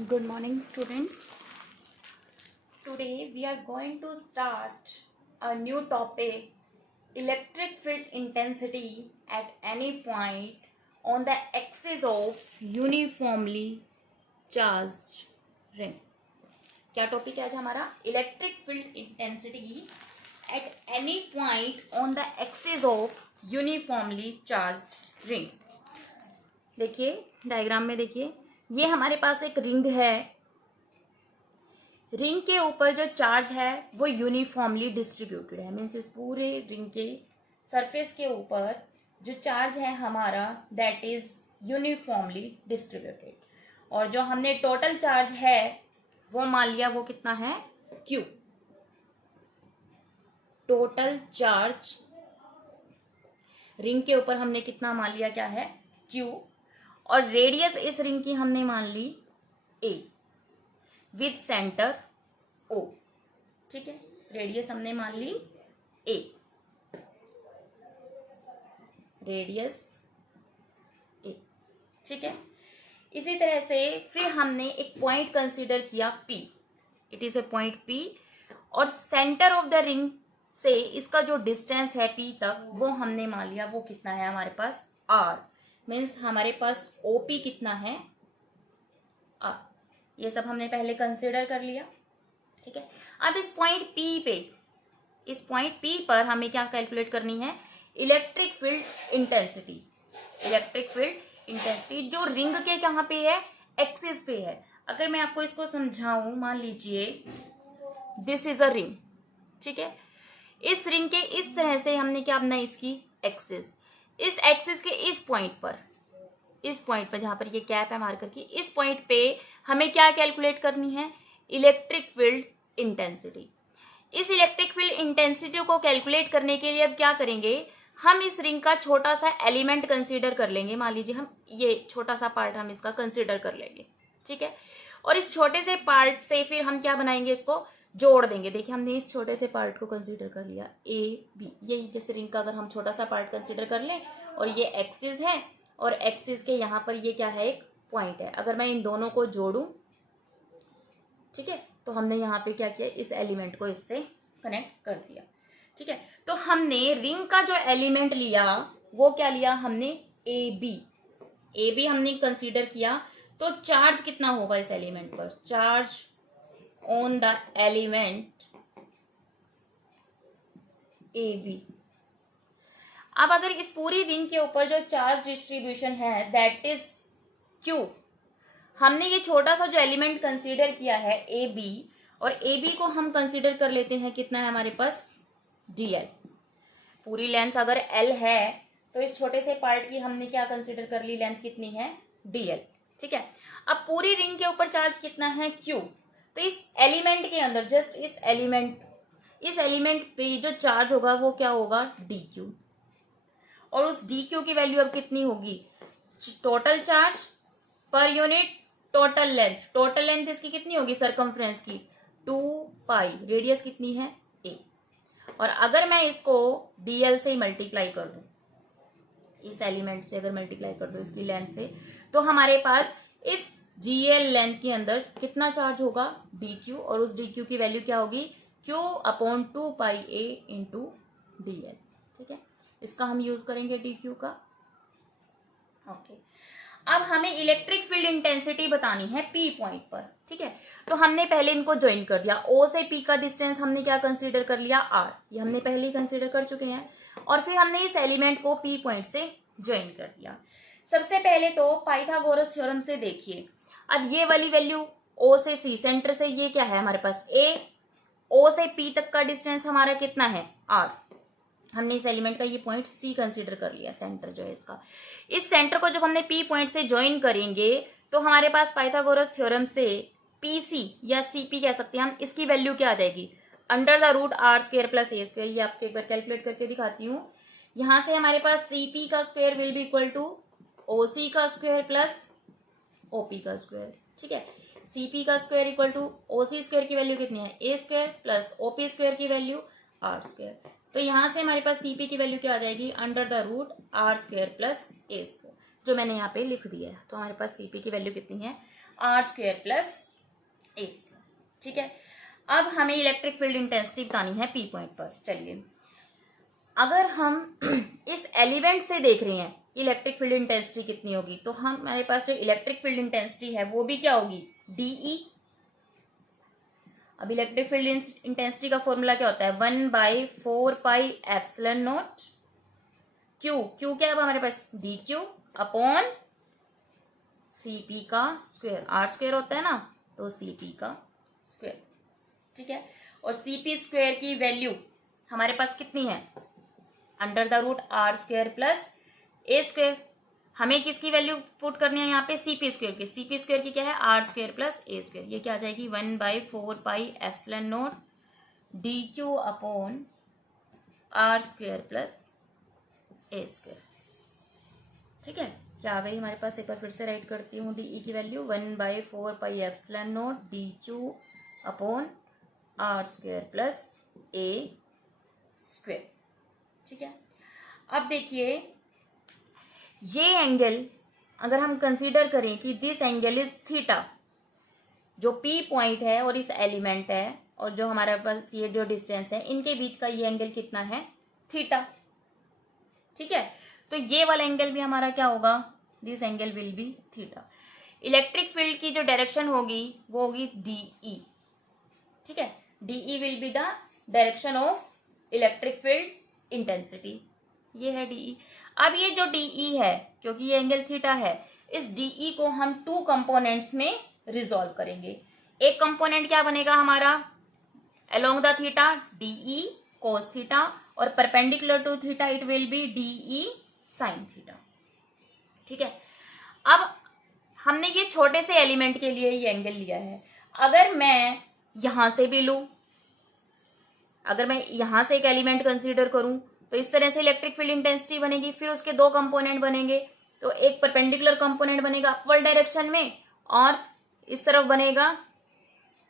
Good morning, students. Today we are going to start a new topic, electric field intensity at any point on the axis of uniformly charged ring. क्या topic है आज हमारा? Electric field intensity at any point on the axis of uniformly charged ring. देखिए diagram में, देखिए ये हमारे पास एक रिंग है. रिंग के ऊपर जो चार्ज है वो यूनिफॉर्मली डिस्ट्रीब्यूटेड है. मीन्स इस पूरे रिंग के सरफेस के ऊपर जो चार्ज है हमारा दैट इज यूनिफॉर्मली डिस्ट्रीब्यूटेड. और जो हमने टोटल चार्ज है वो मान लिया, वो कितना है? Q. टोटल चार्ज रिंग के ऊपर हमने कितना मान लिया? क्या है? Q. और रेडियस इस रिंग की हमने मान ली A विद सेंटर O. ठीक है, रेडियस हमने मान ली A, रेडियस A. ठीक है, इसी तरह से फिर हमने एक पॉइंट कंसीडर किया P. It is a point P और सेंटर ऑफ द रिंग से इसका जो डिस्टेंस है P तक वो हमने मान लिया, वो कितना है हमारे पास? R. मीन्स हमारे पास OP कितना है? R. ये सब हमने पहले कंसिडर कर लिया. ठीक है, अब इस पॉइंट P पर हमें क्या कैलकुलेट करनी है? Electric field intensity. Electric field intensity जो रिंग के कहाँ पे है? एक्सिस पे है. अगर मैं आपको इसको समझाऊं, मान लीजिए दिस इज अ रिंग. ठीक है, इस रिंग के इस तरह से हमने क्या बनाई? इसकी एक्सिस. इस एक्सिस के इस पॉइंट पर जहां पर ये कैप है मार्कर की, इस पॉइंट पे हमें क्या कैलकुलेट करनी है? Electric field intensity. इस इलेक्ट्रिक फील्ड इंटेंसिटी को कैलकुलेट करने के लिए अब क्या करेंगे? हम इस रिंग का छोटा सा एलिमेंट कंसीडर कर लेंगे. मान लीजिए हम ये छोटा सा पार्ट हम इसका कंसीडर कर लेंगे. ठीक है, और इस छोटे से पार्ट से फिर हम क्या बनाएंगे? इसको जोड़ देंगे. देखिए हमने इस छोटे से पार्ट को कंसीडर कर लिया A B. ये जैसे रिंग का अगर हम छोटा सा पार्ट कंसीडर कर लें और ये एक्सिस है और एक्सिस के यहाँ पर ये क्या है? एक पॉइंट है. अगर मैं इन दोनों को जोड़ूं, ठीक है, तो हमने यहाँ पे क्या किया? इस एलिमेंट को इससे कनेक्ट कर दिया. ठीक है, तो हमने रिंग का जो एलिमेंट लिया वो क्या लिया? हमने ए बी हमने कंसीडर किया. तो चार्ज कितना होगा इस एलिमेंट पर? Charge on the element A B. अब अगर इस पूरी रिंग के ऊपर जो चार्ज डिस्ट्रीब्यूशन है दैट इज Q. हमने ये छोटा सा जो एलिमेंट कंसीडर किया है ए बी, और ए बी को हम कंसीडर कर लेते हैं कितना है हमारे पास? DL. पूरी लेंथ अगर L है तो इस छोटे से पार्ट की हमने क्या कंसीडर कर ली? लेंथ कितनी है? DL. ठीक है, अब पूरी रिंग के ऊपर चार्ज कितना है? Q. तो इस एलिमेंट के अंदर, जस्ट इस एलिमेंट पे जो चार्ज होगा वो क्या होगा? DQ. और उस DQ की वैल्यू अब कितनी होगी? Total charge per unit total length. Total length इसकी कितनी होगी? सरकमफ्रेंस की 2 पाई. रेडियस कितनी है? A. और अगर मैं इसको DL से मल्टीप्लाई कर दूं, इस एलिमेंट से अगर मल्टीप्लाई कर दूं इसकी लेंथ से, तो हमारे पास इस GL लेंथ के अंदर कितना चार्ज होगा? DQ. और उस DQ की वैल्यू क्या होगी? Q upon 2 pi A into DL. ठीक है, इसका हम यूज करेंगे DQ का. ओके, अब हमें इलेक्ट्रिक फील्ड इंटेंसिटी बतानी है P पॉइंट पर. ठीक है, तो हमने पहले इनको ज्वाइन कर दिया. O से P का डिस्टेंस हमने क्या कंसीडर कर लिया? R. ये हमने पहले ही कंसीडर कर चुके हैं. और फिर हमने इस एलिमेंट को P पॉइंट से ज्वाइन कर दिया. सबसे पहले तो पाइथागोरस थ्योरम से देखिए. अब ये वाली वैल्यू O से C, सेंटर से ये क्या है हमारे पास? A. O से P तक का डिस्टेंस हमारा कितना है? R. हमने इस एलिमेंट का ये पॉइंट C कंसीडर कर लिया, सेंटर जो है इसका. इस सेंटर को जब हमने P पॉइंट से ज्वाइन करेंगे तो हमारे पास पाइथागोरस थ्योरम से PC या CP कह सकते हैं हम, इसकी वैल्यू क्या आ जाएगी? Under the root R square plus A square. ये आपको एक बार कैलकुलेट करके दिखाती हूँ. यहां से हमारे पास CP का square will be equal to OC का स्क्वायर प्लस OP का स्क्वायर. ठीक है, CP का square equal to OC square की वैल्यू कितनी है? A square plus OP square की वैल्यू R स्क्वायर. तो यहां से हमारे पास CP की वैल्यू क्या आ जाएगी? Under the root R square plus A square. जो मैंने यहाँ पे लिख दिया है। तो हमारे पास CP की वैल्यू कितनी है, r² प्लस a²। ठीक है, अब हमें इलेक्ट्रिक फील्ड इंटेंसिटी बतानी है P पॉइंट पर। चलिए, अगर हम इस एलिमेंट से देख रहे हैं इलेक्ट्रिक फील्ड इंटेंसिटी कितनी होगी, तो हमारे पास जो इलेक्ट्रिक फील्ड इंटेंसिटी है वो भी क्या होगी, DE। अब इलेक्ट्रिक फील्ड इंटेंसिटी का फॉर्मूला क्या होता है, 1/4πε0 Q। Q क्या है हमारे पास, DQ अपॉन CP का स्क्वायर, r² होता है ना, तो CP का स्क्वायर। ठीक है, और CP स्क्वायर की वैल्यू हमारे पास कितनी है, √r² प्लस a²। हमें किसकी वैल्यू पुट करनी है यहाँ पे, CP स्क्वायर की। CP स्क्वायर की क्या है, r² प्लस a²। ये क्या आ जाएगी, 1/4πε0 DQ upon r² plus a²। ठीक है, क्या आ गई हमारे पास, एक बार फिर से राइट करती हूँ DE की value 1/4πε0 DQ upon r² plus a²। ठीक है, अब देखिए ये एंगल अगर हम कंसीडर करें कि दिस एंगल इज थीटा, जो P पॉइंट है और इस एलिमेंट है और जो हमारे पास ये जो डिस्टेंस है, इनके बीच का ये एंगल कितना है, थीटा। ठीक है, तो ये वाला एंगल भी हमारा क्या होगा, this angle will be theta. Electric field की जो डायरेक्शन होगी वो होगी DE। ठीक है, DE will be the direction of electric field intensity, ये है DE। अब ये जो DE है, क्योंकि ये एंगल थीटा है, इस DE को हम 2 कंपोनेंट्स में रिजॉल्व करेंगे। एक कंपोनेंट क्या बनेगा हमारा, along the theta DE cos theta, और perpendicular to theta it will be DE sin theta. ठीक है, अब हमने ये छोटे से एलिमेंट के लिए ये एंगल लिया है। अगर मैं यहां से भी लूं, अगर मैं यहां से एक एलिमेंट कंसीडर करूं, तो इस तरह से इलेक्ट्रिक फील्ड इंटेंसिटी बनेगी। फिर उसके 2 कंपोनेंट बनेंगे, तो एक परपेंडिकुलर कंपोनेंट बनेगा अपवर्ड डायरेक्शन में, और इस तरफ बनेगा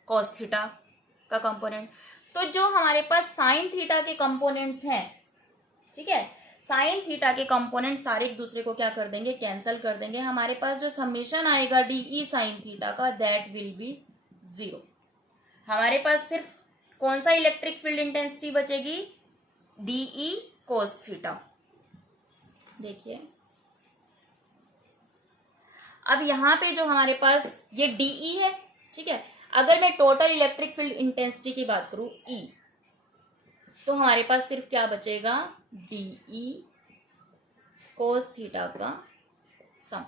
cos थीटा का कंपोनेंट। तो जो हमारे पास साइन थीटा के कंपोनेंट्स हैं, ठीक है, साइन थीटा के कंपोनेंट सारे एक दूसरे को क्या कर देंगे, कैंसल कर देंगे। हमारे पास जो समेशन आएगा DE साइन थीटा का, दैट विल बी 0। हमारे पास सिर्फ कौन सा इलेक्ट्रिक फील्ड इंटेंसिटी बचेगी, DE cos थीटा। देखिए, अब यहां पे जो हमारे पास ये DE है, ठीक है, अगर मैं टोटल इलेक्ट्रिक फील्ड इंटेंसिटी की बात करूं E, तो हमारे पास सिर्फ क्या बचेगा, DE cos थीटा का सम।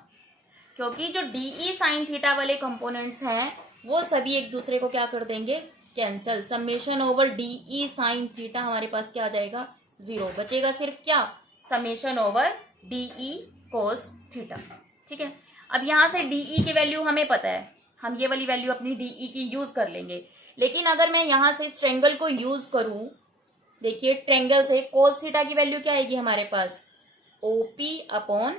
क्योंकि जो DE साइन थीटा वाले कंपोनेंट्स हैं वो सभी एक दूसरे को क्या कर देंगे, cancel. Summation over DE sine theta हमारे पास क्या आ जाएगा, 0। बचेगा सिर्फ क्या, summation over DE cos theta. ठीक है, अब यहां से DE की वैल्यू हमें पता है, हम ये वाली वैल्यू अपनी DE की यूज कर लेंगे। लेकिन अगर मैं यहां से इस ट्रायंगल को यूज करूं, देखिए ट्रायंगल से cos थीटा की वैल्यू क्या आएगी हमारे पास, OP अपॉन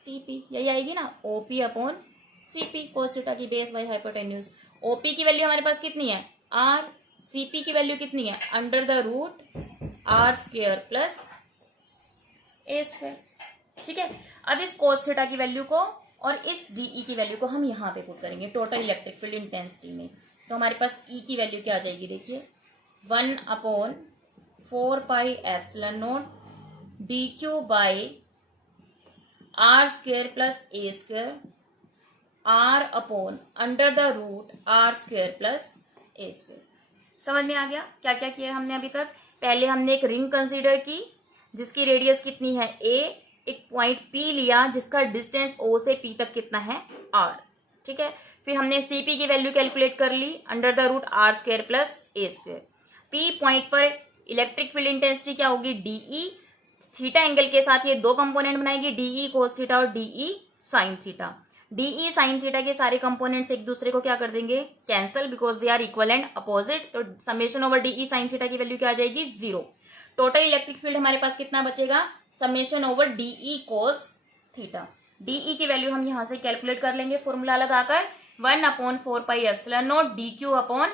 CP, यही आएगी ना, OP upon CP, cos theta की बेस बाय हाइपोटेन्यूज। OP की वैल्यू हमारे पास कितनी है, R। CP की वैल्यू कितनी है, √r² प्लस a²। ठीक है, अब इस cos थीटा की वैल्यू को और इस DE की वैल्यू को हम यहाँ पे पुट करेंगे टोटल इलेक्ट्रिक फील्ड इंटेंसिटी में। तो हमारे पास E की वैल्यू क्या आ जाएगी, देखिए 1/4πε0 DQ by r² plus a², r upon √r² plus a²। समझ में आ गया क्या क्या किया हमने अभी तक। पहले हमने एक रिंग कंसीडर की जिसकी रेडियस कितनी है a, एक पॉइंट P लिया जिसका डिस्टेंस O से P तक कितना है r। ठीक है, फिर हमने CP की वैल्यू कैलकुलेट कर ली √r² plus a²। P point पर इलेक्ट्रिक फील्ड इंटेंसिटी क्या होगी, DE। थीटा एंगल के साथ ये 2 कंपोनेंट बनाएगी, DE cos थीटा और DE sin theta. DE sin theta के सारे कंपोनेंट्स एक दूसरे को क्या कर देंगे, cancel, because they are equal and opposite. तो summation over DE sin theta की वैल्यू क्या आ जाएगी, 0। टोटल इलेक्ट्रिक फील्ड हमारे पास कितना बचेगा, summation over DE cos theta. DE की वैल्यू हम यहां से कैलकुलेट कर लेंगे फॉर्मूला लगाकर, 1/4πε0 DQ अपॉन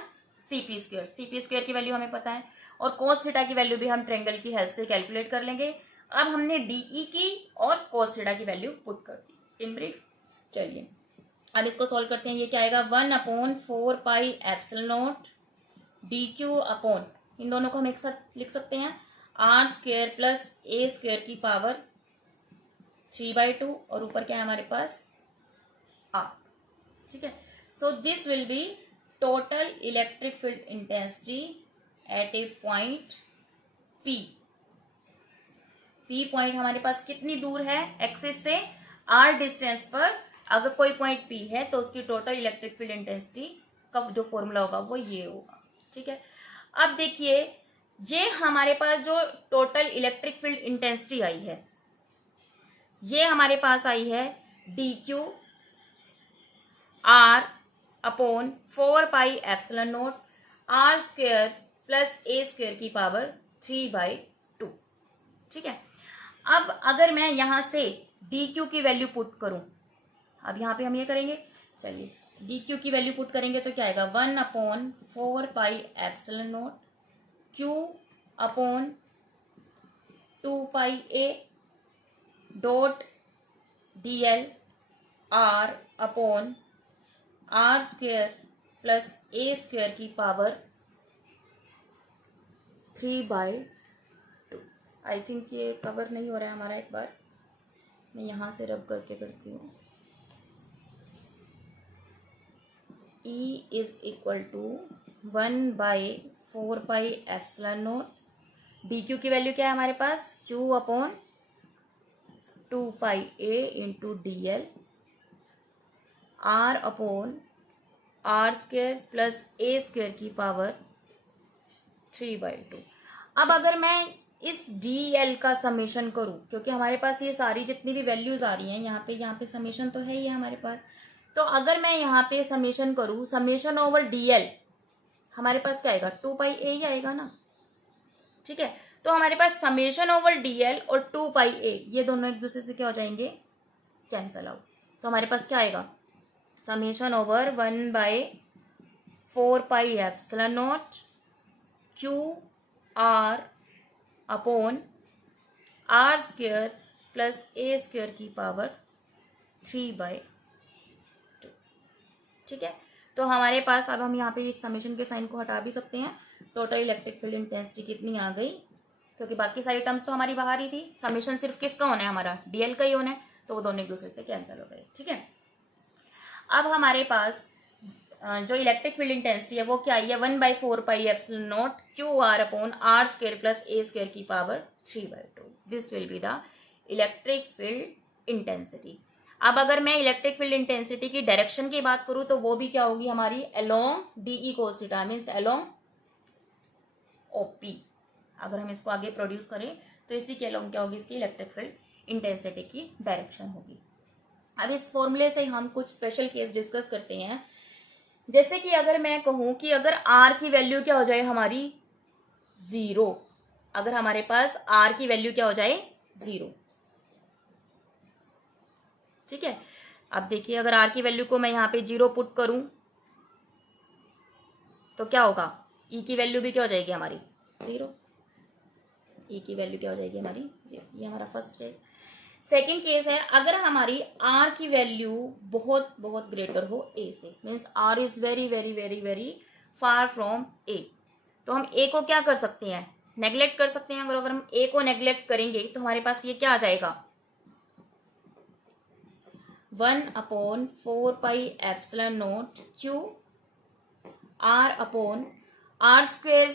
CP²। CP² की वैल्यू हमें पता है, और cos थीटा की वैल्यू भी हम ट्रायंगल की हेल्प से कैलकुलेट कर लेंगे, अब हमने डीई की और cos थीटा की वैल्यू पुट कर दी इन ब्रीफ। चलिए अब इसको सॉल्व करते हैं। ये क्या आएगा 1/4πε0 dq अपॉन, इन दोनों को हम एक साथ लिख सकते हैं, r² प्लस a² की पावर 3/2 और ऊपर क्या है हमारे पास r। ठीक है, so this will B total electric field intensity eight A point P। P point हमारे पास कितनी दूर है एक्सिस से, r डिस्टेंस पर अगर कोई पॉइंट P है तो उसकी टोटल इलेक्ट्रिक फील्ड इंटेंसिटी का जो फॉर्मूला होगा वो ये होगा। ठीक है, अब देखिए ये हमारे पास जो total electric field intensity I है, ये हमारे पास आई है dq r upon 4πε0 r² plus a² की पावर 3/2। ठीक है, अब अगर मैं यहां से dq की वैल्यू पुट करूं, अब यहां पे हम ये करेंगे, चलिए dq की वैल्यू पुट करेंगे तो क्या आएगा 1/4πε0 q upon 2πa dot dl r upon r² plus a² की पावर 3/2। आई थिंक ये कवर नहीं हो रहा है हमारा, एक बार मैं यहाँ से रब करके करती हूँ। E is equal to 1/4πε0 dq की वैल्यू क्या है हमारे पास q upon 2πa into dl r upon r² plus a² की पावर 3/2। अब अगर मैं इस dl का समेशन करूं, क्योंकि हमारे पास ये सारी जितनी भी वैल्यूज आ रही हैं यहाँ पे समेशन तो है ही हमारे पास, तो अगर मैं यहाँ पे समेशन करूं, समेशन ओवर dl हमारे पास क्या आएगा 2πa ही आएगा ना। ठीक है, तो हमारे पास समेशन ओवर dl और 2πa ये दोनों एक दूसरे से क्या हो जाएंगे, कैंसल आउट। तो हमारे पास क्या आएगा summation over 1/4πε0 q r upon r² plus a² की पावर 3/2। ठीक है, तो हमारे पास अब हम यहाँ पे इस समेशन के साइन को हटा भी सकते हैं। टोटल इलेक्ट्रिक फील्ड इंटेंसिटी कितनी आ गई, क्योंकि बाकी सारी टर्म्स तो हमारी बाहर ही थी, समेशन सिर्फ किसका होना है हमारा डीएल का ही होना है, तो वो दोनों एक दूसरे से कैंसिल हो गए। ठीक है, अब हमारे पास जो इलेक्ट्रिक फील्ड इंटेंसिटी है वो क्या आई है 1/4πε0 Q R upon r² plus a² की power 3/2। This will be the electric field intensity. अब अगर मैं इलेक्ट्रिक फील्ड इंटेंसिटी की डायरेक्शन की बात करूं तो वो भी क्या होगी हमारी along DE cos theta means along OP. अगर हम इसको आगे प्रोड्यूस करें तो इसी के अलोंग क्या होगी इसकी इलेक्ट्रिक फील्ड इंटेंसिटी की डायरेक्शन होगी। अब इस फॉर्मूले से हम कुछ स्पेशल केस डिस्कस करते हैं। जैसे कि अगर मैं कहूं कि अगर r की वैल्यू क्या हो जाए हमारी 0, अगर हमारे पास r की वैल्यू क्या हो जाए 0। ठीक है, अब देखिए अगर r की वैल्यू को मैं यहाँ पे 0 पुट करूं तो क्या होगा, e की वैल्यू भी क्या हो जाएगी हमारी 0। e की वैल्यू क्या हो जाएगी हमारी 0। ये हमारा फर्स्ट केस। सेकेंड केस है अगर हमारी r की वैल्यू बहुत बहुत ग्रेटर हो a से, means r is very very very very far from a, तो हम a को क्या कर सकते हैं नेग्लेक्ट कर सकते हैं। अगर हम a को नेग्लेक्ट करेंगे तो हमारे पास ये क्या आ जाएगा 1/4πε0 q r अपॉन r²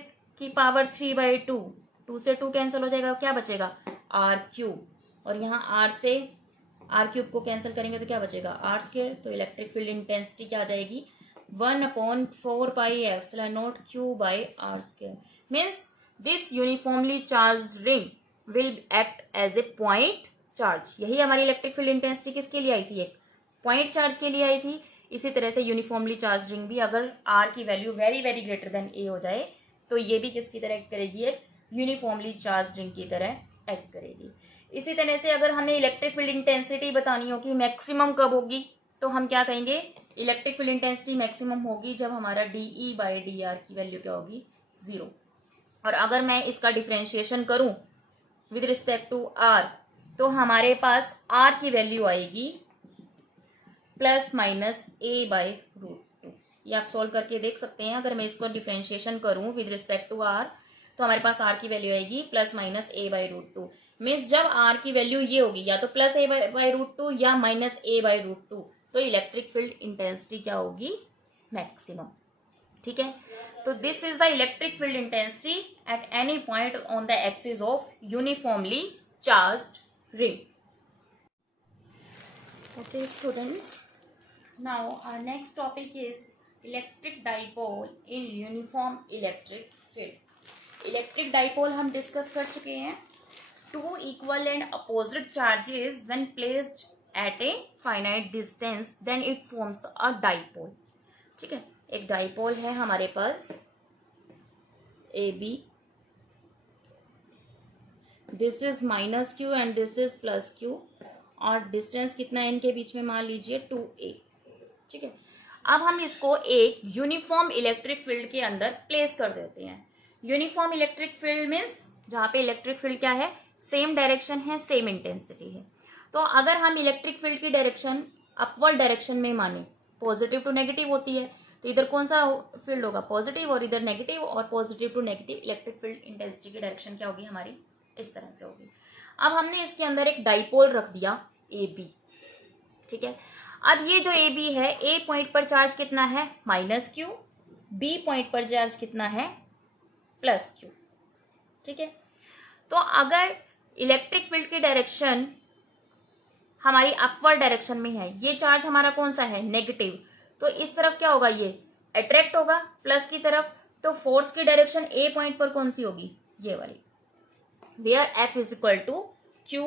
की पावर 3/2। 2 से 2 कैंसिल हो जाएगा, क्या बचेगा r³ और यहाँ r से r³ को कैंसिल करेंगे तो क्या बचेगा r²। तो इलेक्ट्रिक फील्ड इंटेंसिटी क्या आ जाएगी 1/4πε0 q/r²। Means this uniformly charge ring will act as a point charge. यही हमारी इलेक्ट्रिक फील्ड इंटेंसिटी किसके लिए आई थी, एक पॉइंट चार्ज के लिए आई थी। इसी तरह से यूनिफॉर्मली चार्ज रिंग भी अगर r की value very very greater than a हो जाए तो ये भी किसकी तरह एक्ट करेगी, एक यूनिफॉर्मली चार्ज रिंग की तरह एक्ट करेगी। इसी तरह से अगर हमें इलेक्ट्रिक फील्ड इंटेंसिटी बतानी होगी मैक्सिमम कब होगी, तो हम क्या कहेंगे इलेक्ट्रिक फील्ड इंटेंसिटी मैक्सिमम होगी जब हमारा dE/dr की वैल्यू क्या होगी 0। और अगर मैं इसका डिफ्रेंशिएशन करूं विद रिस्पेक्ट टू आर, तो हमारे पास आर की वैल्यू आएगी plus minus A by root two. ये आप सोल्व करके देख सकते हैं। अगर मैं इसको डिफ्रेंशिएशन करूं विद रिस्पेक्ट टू आर, तो हमारे पास आर की वैल्यू आएगी plus minus A by root two. Means जब आर की वैल्यू ये होगी या तो plus A by root two या minus A by root two, तो इलेक्ट्रिक फील्ड इंटेंसिटी क्या होगी, मैक्सिमम। ठीक है, तो this is the electric field intensity at any point on the axis of uniformly charged ring. Okay students, now our next topic is electric dipole in uniform electric field. Electric dipole हम discuss कर चुके हैं। Two equal and opposite charges when placed at a finite distance, then it forms a dipole. ठीक है, एक dipole है हमारे पास A B, this is minus Q and this is plus Q, और डिस्टेंस कितना है इनके बीच में, मान लीजिए 2a। ठीक है, अब हम इसको एक यूनिफॉर्म इलेक्ट्रिक फील्ड के अंदर प्लेस कर देते हैं। यूनिफॉर्म इलेक्ट्रिक फील्ड मीन्स जहाँ पे इलेक्ट्रिक फील्ड क्या है, सेम डायरेक्शन है, सेम इंटेंसिटी है। तो अगर हम इलेक्ट्रिक फील्ड की डायरेक्शन अपवर्ड डायरेक्शन में माने, पॉजिटिव टू नेगेटिव होती है, तो इधर कौन सा फील्ड होगा, पॉजिटिव, और इधर नेगेटिव, और positive to negative electric field intensity की डायरेक्शन क्या होगी हमारी, इस तरह से होगी। अब हमने इसके अंदर एक डाइपोल रख दिया ए बी। ठीक है, अब ये जो ए बी है, ए पॉइंट पर चार्ज कितना है, माइनस क्यू, बी पॉइंट पर चार्ज कितना है, प्लस क्यू। ठीक है, तो अगर इलेक्ट्रिक फील्ड की डायरेक्शन हमारी अपवर्ड डायरेक्शन में है, ये चार्ज हमारा कौन सा है, नेगेटिव, तो इस तरफ क्या होगा, ये अट्रैक्ट होगा प्लस की तरफ, तो फोर्स की डायरेक्शन ए पॉइंट पर कौन सी होगी, ये वाली, where F is equal to Q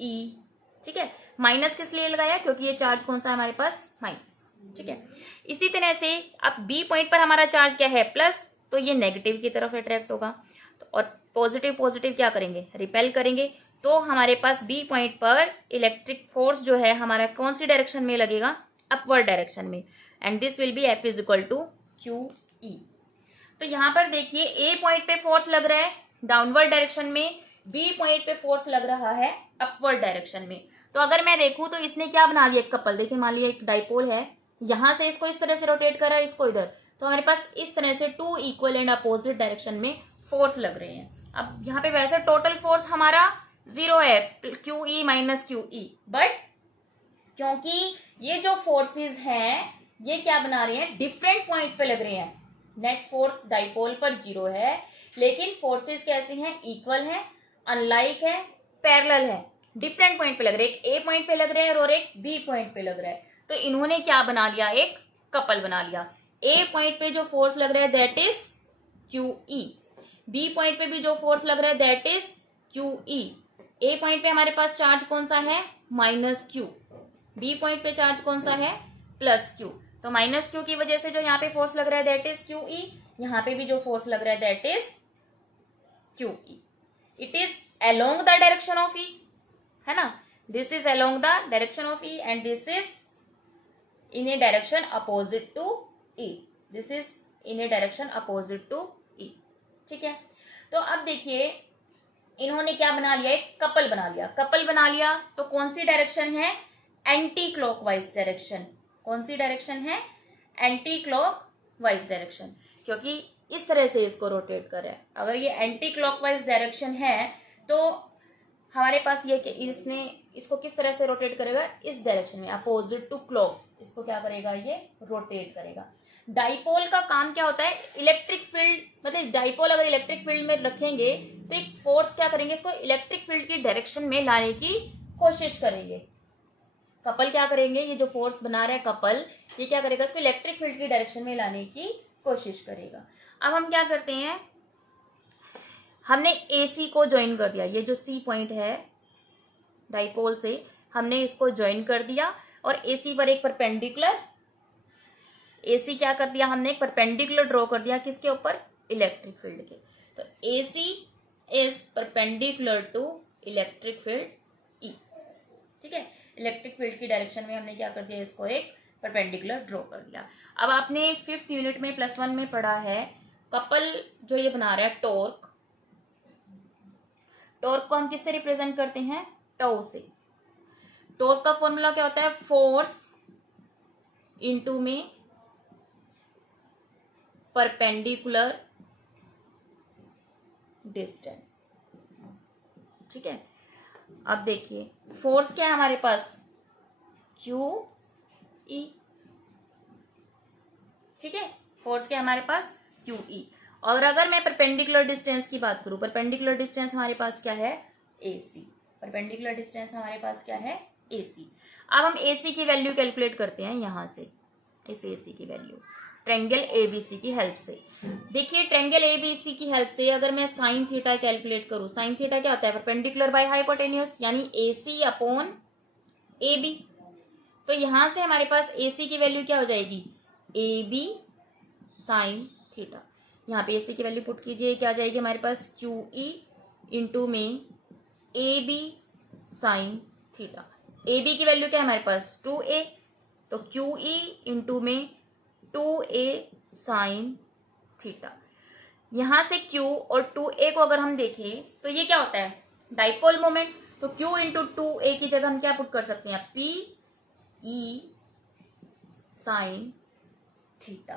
E. ठीक है, माइनस किस लिए लगाया, क्योंकि ये चार्ज कौन सा है हमारे पास, माइनस। ठीक है, इसी तरह से अब बी पॉइंट पर हमारा चार्ज क्या है, प्लस, तो ये नेगेटिव की तरफ अट्रैक्ट होगा, तो और पॉजिटिव पॉजिटिव क्या करेंगे, रिपेल करेंगे, तो हमारे पास बी पॉइंट पर इलेक्ट्रिक फोर्स जो है हमारा कौन सी डायरेक्शन में लगेगा, अपवर्ड डायरेक्शन में, and this will be F is equal to Q E. तो यहाँ पर देखिए ए पॉइंट पे फोर्स लग रहा है डाउनवर्ड डायरेक्शन में, बी पॉइंट पे फोर्स लग रहा है अपवर्ड डायरेक्शन में। तो अगर मैं देखूं तो इसने क्या बना दिया, एक कपल। देखिए मान लिया एक डाइपोल है, यहां से इसको इस तरह से रोटेट कर रहा है, इसको इधर, तो हमारे पास इस तरह से two equal and opposite direction में फोर्स लग रहे हैं। अब यहाँ पे वैसे टोटल फोर्स हमारा 0 है, Q E minus Q E, but क्योंकि ये जो फोर्सेस हैं ये क्या बना रहे हैं, डिफरेंट पॉइंट पे लग रहे हैं। नेट फोर्स डाइपोल पर 0 है, लेकिन फोर्सेस कैसी हैं, इक्वल है, अनलाइक है, पैरेलल है, डिफरेंट पॉइंट पे लग रहे हैं। एक ए पॉइंट पे लग रहे हैं और एक बी पॉइंट पे लग रहा है, तो इन्होंने क्या बना लिया, एक कपल बना लिया। ए पॉइंट पे जो फोर्स लग रहा है that is Q E, B point पे भी जो फोर्स लग रहा है that is Q E. A point पे हमारे पास चार्ज कौन सा है, माइनस क्यू, बी पॉइंट पे चार्ज कौन सा है, प्लस क्यू। तो माइनस क्यू की वजह से जो यहाँ पे फोर्स लग रहा है दैट इज क्यू ई, यहाँ पे भी जो फोर्स लग रहा है that is Q E. It is along the direction of E, है ना, this is along the direction of E and this is in a direction opposite to E, this is in a direction opposite to E. ठीक है, तो अब देखिए इन्होंने क्या बना लिया, एक कपल बना लिया। कपल बना लिया तो कौन सी डायरेक्शन है, एंटी क्लॉकवाइज डायरेक्शन। कौन सी डायरेक्शन है, एंटी क्लॉकवाइज डायरेक्शन, क्योंकि इस तरह से इसको रोटेट कर रहा है। अगर ये एंटी क्लॉकवाइज डायरेक्शन है तो हमारे पास ये इसने इसको किस तरह से रोटेट करेगा, इस डायरेक्शन में, अपोजिट टू क्लॉक, इसको क्या करेगा, ये रोटेट करेगा। डाइपोल का काम क्या होता है, इलेक्ट्रिक फील्ड, मतलब डाइपोल अगर इलेक्ट्रिक फील्ड में रखेंगे तो एक फोर्स क्या करेंगे, इसको इलेक्ट्रिक फील्ड की डायरेक्शन में लाने की कोशिश करेंगे। कपल क्या करेंगे, ये जो फोर्स बना रहा है कपल, ये क्या करेगा, इसको इलेक्ट्रिक फील्ड की डायरेक्शन में लाने की कोशिश करेगा। अब हम क्या करते हैं, हमने AC को ज्वाइन कर दिया, ये जो C पॉइंट है डाइपोल से हमने इसको ज्वाइन कर दिया, और AC पर एक परपेंडिकुलर, AC क्या कर दिया हमने, एक परपेंडिकुलर ड्रॉ कर दिया, किसके ऊपर, इलेक्ट्रिक फील्ड के। तो AC is perpendicular to electric field E। ठीक है, इलेक्ट्रिक फील्ड की डायरेक्शन में हमने क्या कर दिया, इसको एक परपेंडिकुलर ड्रॉ कर दिया। अब आपने 5th यूनिट में +1 में पढ़ा है, कपल जो ये बना रहा है टॉर्क, टॉर्क को हम किससे रिप्रेजेंट करते हैं? टाउ से। टॉर्क का फॉर्मूला क्या होता है? फोर्स इनटू में परपेंडिकुलर डिस्टेंस। ठीक है, अब देखिए फोर्स क्या है हमारे पास? Q E. ठीक है, फोर्स क्या है हमारे पास? Q E. और अगर मैं परपेंडिकुलर डिस्टेंस की बात करूं, परपेंडिकुलर डिस्टेंस हमारे पास क्या है? AC। परपेंडिकुलर डिस्टेंस हमारे पास क्या है? AC। अब हम AC की वैल्यू कैलकुलेट करते हैं यहां से, इस AC की वैल्यू ट्रायंगल ABC की हेल्प से। देखिए ट्रायंगल ABC की हेल्प से अगर मैं साइन थीटा कैलकुलेट करूं, साइन थीटा क्या होता है? परपेंडिकुलर बाय हाइपोटेन्यूज, यानी AC अपॉन AB। तो यहां से हमारे पास AC की वैल्यू क्या हो जाएगी? AB sine theta. यहाँ पे AC की वैल्यू पुट कीजिए, क्या आ जाएगी हमारे पास? QE इंटू में AB साइन थीटा। AB की वैल्यू क्या है हमारे पास? 2A। तो QE इंटू में 2A साइन थीटा। यहां से Q और 2A को अगर हम देखें तो ये क्या होता है? Dipole moment. तो Q इंटू 2A की जगह हम क्या पुट कर सकते हैं? PE sine theta.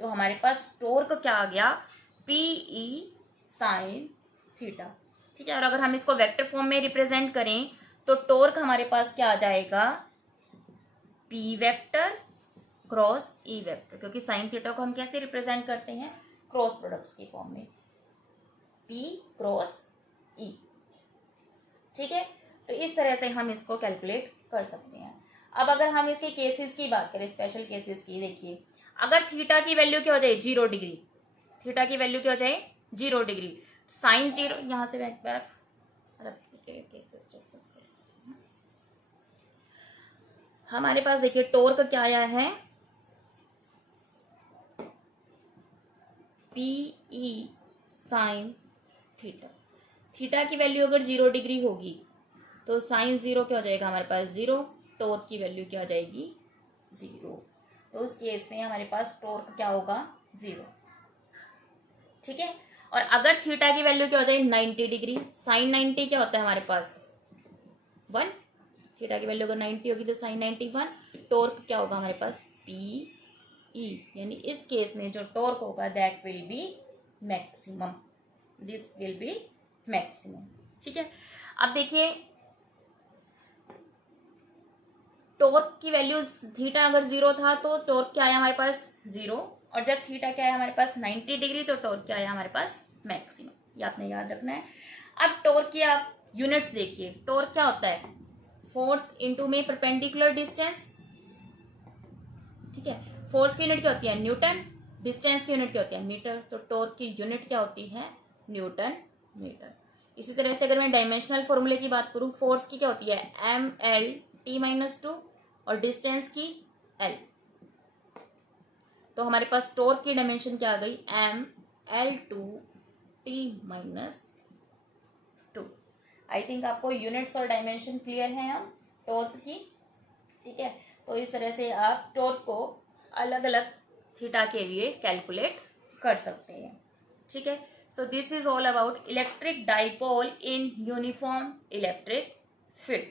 तो हमारे पास टॉर्क क्या आ गया? PE sine theta. ठीक है, और अगर हम इसको वेक्टर फॉर्म में रिप्रेजेंट करें तो टॉर्क हमारे पास क्या आ जाएगा? P vector cross E vector, क्योंकि साइन थीटा को हम कैसे रिप्रेजेंट करते हैं? क्रॉस प्रोडक्ट्स की फॉर्म में, P क्रॉस E। ठीक है, तो इस तरह से हम इसको कैलकुलेट कर सकते हैं। अब अगर हम इसके केसेस की बात करें, स्पेशल केसेस की, देखिए अगर थीटा की वैल्यू क्या हो जाए? 0 डिग्री। थीटा की वैल्यू क्या हो जाए? 0 डिग्री। साइन 0, यहां से बैक बैक केसेस डिस्कस करते हैं। हमारे पास देखिए टॉर्क क्या आया है? PE sine theta. थीटा की वैल्यू अगर 0 डिग्री होगी तो साइन 0 क्या हो जाएगा हमारे पास? 0। टॉर्क की वैल्यू क्या हो जाएगी? 0। तो उस केस में हमारे पास टॉर्क क्या होगा? 0। ठीक है, और अगर थीटा की वैल्यू क्या हो जाए? 90 डिग्री। साइन 90 क्या होता है हमारे पास? 1। थीटा की वैल्यू अगर 90 होगी तो साइन 91। टॉर्क क्या होगा हमारे पास? PE। यानी इस केस में जो टॉर्क होगा that will be maximum, this will B maximum. ठीक है, अब देखिए टॉर्क की वैल्यू थीटा अगर 0 था तो टॉर्क क्या आया हमारे पास? 0। और जब थीटा क्या आया हमारे पास? 90 डिग्री, तो टॉर्क क्या आया हमारे पास? मैक्सिमम। ये आपने याद रखना है। अब टॉर्क की आप यूनिट्स देखिए, टॉर्क क्या होता है? फोर्स इनटू में परपेंडिकुलर डिस्टेंस। ठीक है, फोर्स की यूनिट क्या होती है? न्यूटन। डिस्टेंस की यूनिट क्या होती है? मीटर। तो टॉर्क की यूनिट क्या होती है? Newton metre. इसी तरह से अगर मैं डायमेंशनल फॉर्मूले की बात करूं, फोर्स की क्या होती है? ML/T-2 और डिस्टेंस की L। तो हमारे पास टॉर्क की डायमेंशन क्या आ गई? ML/T-2। आई थिंक आपको यूनिट्स और डायमेंशन क्लियर है हम टॉर्क की। ठीक है, तो इस तरह से आप टॉर्क को अलग अलग थीटा के लिए कैलकुलेट कर सकते हैं। ठीक है, सो this is all about electric dipole in uniform electric field.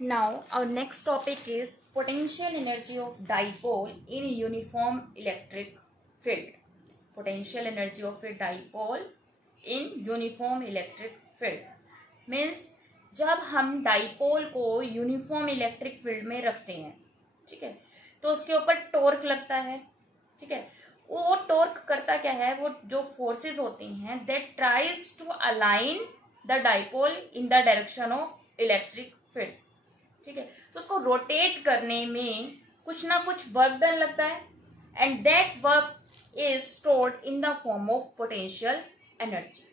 Now our next topic is potential energy of dipole in uniform electric field. Potential energy of a dipole in uniform electric field means जब हम dipole को uniform electric field में रखते हैं, ठीक है, तो उसके ऊपर टॉर्क लगता है। ठीक है, वो टॉर्क करता क्या है? वो जो फोर्सेस होती हैं that tries to align the dipole in the direction of electric field. ठीक है, तो उसको रोटेट करने में कुछ ना कुछ वर्क डन लगता है and that work is stored in the form of potential energy.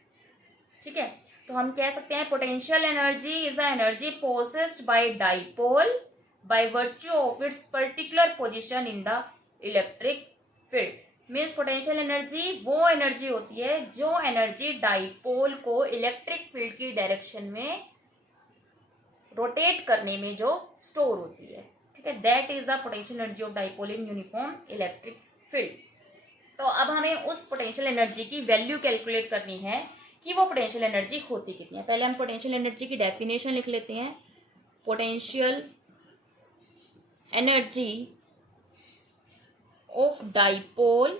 ठीक है, तो हम कह सकते हैं potential energy is the energy possessed bye dipole by virtue of its particular position in the electric field. Means potential energy वो energy होती है जो एनर्जी डाइपोल को इलेक्ट्रिक फील्ड की डायरेक्शन में रोटेट करने में जो स्टोर होती है। ठीक है, that is the potential energy of dipole in uniform electric field. तो अब हमें उस पोटेंशियल एनर्जी की वैल्यू कैलकुलेट करनी है कि वो पोटेंशियल एनर्जी होती कितनी है। पहले हम पोटेंशियल एनर्जी की डेफिनेशन लिख लेते हैं। Potential energy of dipole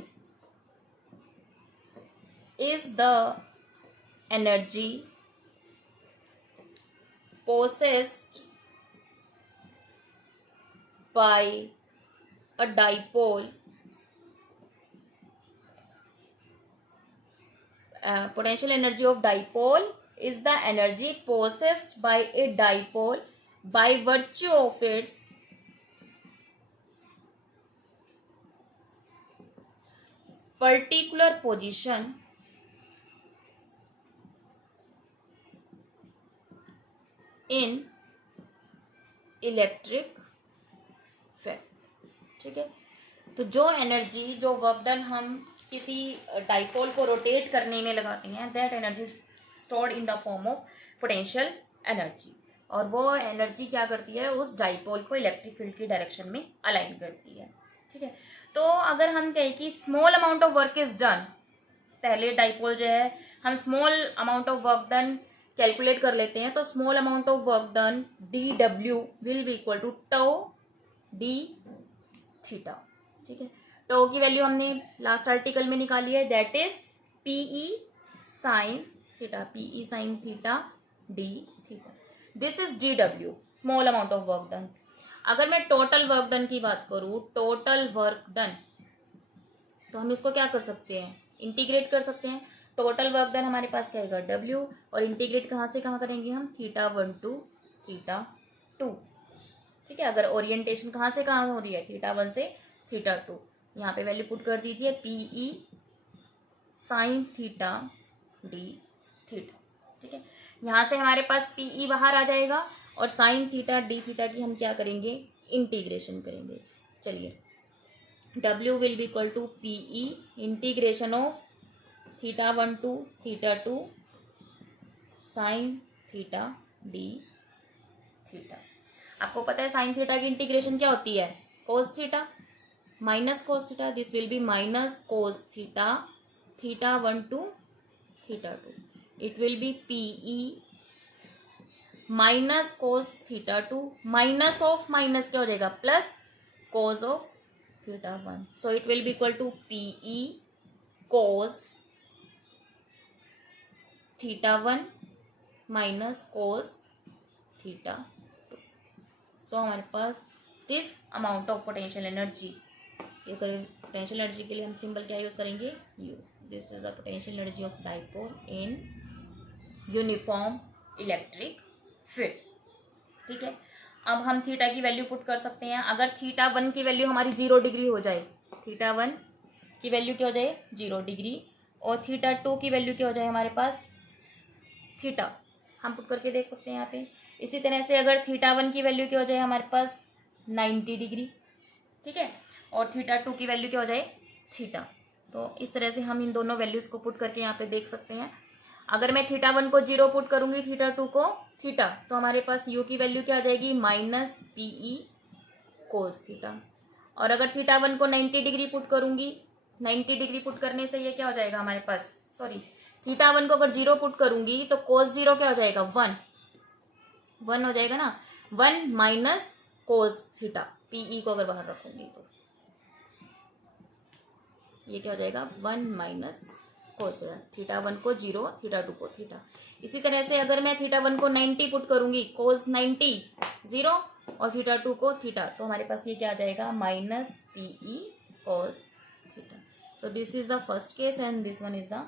is the energy possessed by a dipole. Potential energy of dipole is the energy possessed by a dipole by virtue of its particular position in electric field. ठीक है, तो जो energy, जो work done हम किसी dipole को rotate करने में लगाते हैं, that energy stored in the form of potential energy. और वो एनर्जी क्या करती है, उस डाइपोल को इलेक्ट्रिक फील्ड की डायरेक्शन में अलाइन करती है। ठीक है, तो अगर हम कहें कि small amount of work is done, पहले डाइपोल जो है हम small amount of work done calculate कर लेते हैं, तो small amount of work done D W will be equal to tau D theta. ठीक है, टाउ की वैल्यू हमने लास्ट आर्टिकल में निकाली है, that is PE sine theta, PE sine theta D theta. This is D W, small amount of work done. अगर मैं total work done की बात करूं, टोटल वर्क डन, तो हम इसको क्या कर सकते हैं, इंटीग्रेट कर सकते हैं। टोटल वर्क डन हमारे पास क्या आएगा, डब्ल्यू, और इंटीग्रेट कहाँ से कहाँ करेंगे हम, थीटा 1 टू थीटा 2। ठीक है, अगर ओरिएंटेशन कहाँ से कहाँ हो रही है, थीटा 1 से थीटा 2, यहाँ पे वैल्यू पुट कर दीजिए, PE sine theta D theta. ठीक है, यहाँ से हमारे पास पीई बाहर आ जाएगा और साइन थीटा डी थीटा की हम क्या करेंगे, इंटीग्रेशन करेंगे। चलिए, W will be equal to PE integration of theta 1 to theta 2 sine theta D theta. आपको पता है साइन थीटा की इंटीग्रेशन क्या होती है, cos theta minus cos theta, this will be minus cos theta theta 1 to theta 2, it will be PE minus cos theta 2 minus of minus क्या हो जाएगा, plus cos of theta 1, so it will be equal to PE cos theta 1 minus cos theta 2। So हमारे पास this amount of potential energy, ये करें potential energy के लिए हम सिंबल क्या यूज करेंगे, U। This is the potential energy of dipole in uniform electric field. ठीक है, अब हम थीटा की वैल्यू पुट कर सकते हैं। अगर थीटा 1 की वैल्यू हमारी 0 डिग्री हो जाए, थीटा 1 की वैल्यू क्या हो जाए, 0 डिग्री, और थीटा 2 की वैल्यू क्या हो जाए हमारे पास, थीटा, हम पुट करके देख सकते हैं यहाँ पे। इसी तरह से अगर थीटा 1 की वैल्यू क्या हो जाए हमारे पास 90 डिग्री, ठीक है, और थीटा 2 की वैल्यू क्या हो जाए, थीटा। तो इस तरह से हम इन दोनों वैल्यूज को पुट करके यहाँ पे देख सकते हैं। अगर मैं थीटा 1 को 0 पुट करूंगी, थीटा 2 को थीटा, तो हमारे पास u की वैल्यू क्या आ जाएगी, माइनस पीई कोस थीटा। और अगर थीटा 1 को 90 डिग्री पुट करूंगी, 90 डिग्री पुट करने से ये क्या हो जाएगा हमारे पास, सॉरी, थीटा 1 को अगर 0 पुट करूंगी तो कोस 0 क्या हो जाएगा, 1 हो जाएगा ना, 1 माइनस कोस थीटा, पीई को अगर बाहर रखूंगी तो ये क्या हो जाएगा, 1 माइनस कोस थीटा 1 को 0, थीटा 2 को थीटा। इसी तरह से अगर मैं थीटा 1 को 90 पुट करूंगी, कोस 90 0, और थीटा 2 को थीटा, तो हमारे पास ये क्या आ जाएगा, minus PE cos theta. So this is the first case and this one is the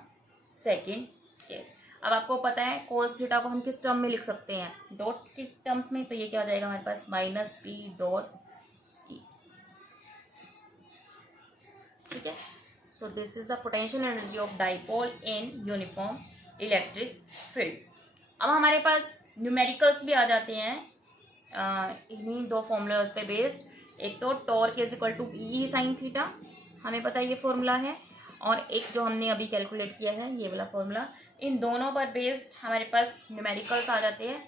second case. अब आपको पता है कोस थीटा को हम किस टर्म में लिख सकते हैं, डॉट के टर्म्स में, तो ये क्या हो जाएगा हमारे पास, माइनस पी डॉट ई। ठीक है, so this is the potential energy of dipole in uniform electric field। अब हमारे पास न्यूमेरिकल्स भी आ जाते हैं इन्हीं दो फॉर्मूलाज पे बेस्ड। एक तो torque is equal to E sine theta, हमें पता है ये फॉर्मूला है, और एक जो हमने अभी कैलकुलेट किया है ये वाला फॉर्मूला। इन दोनों पर बेस्ड हमारे पास न्यूमेरिकल्स आ जाते हैं।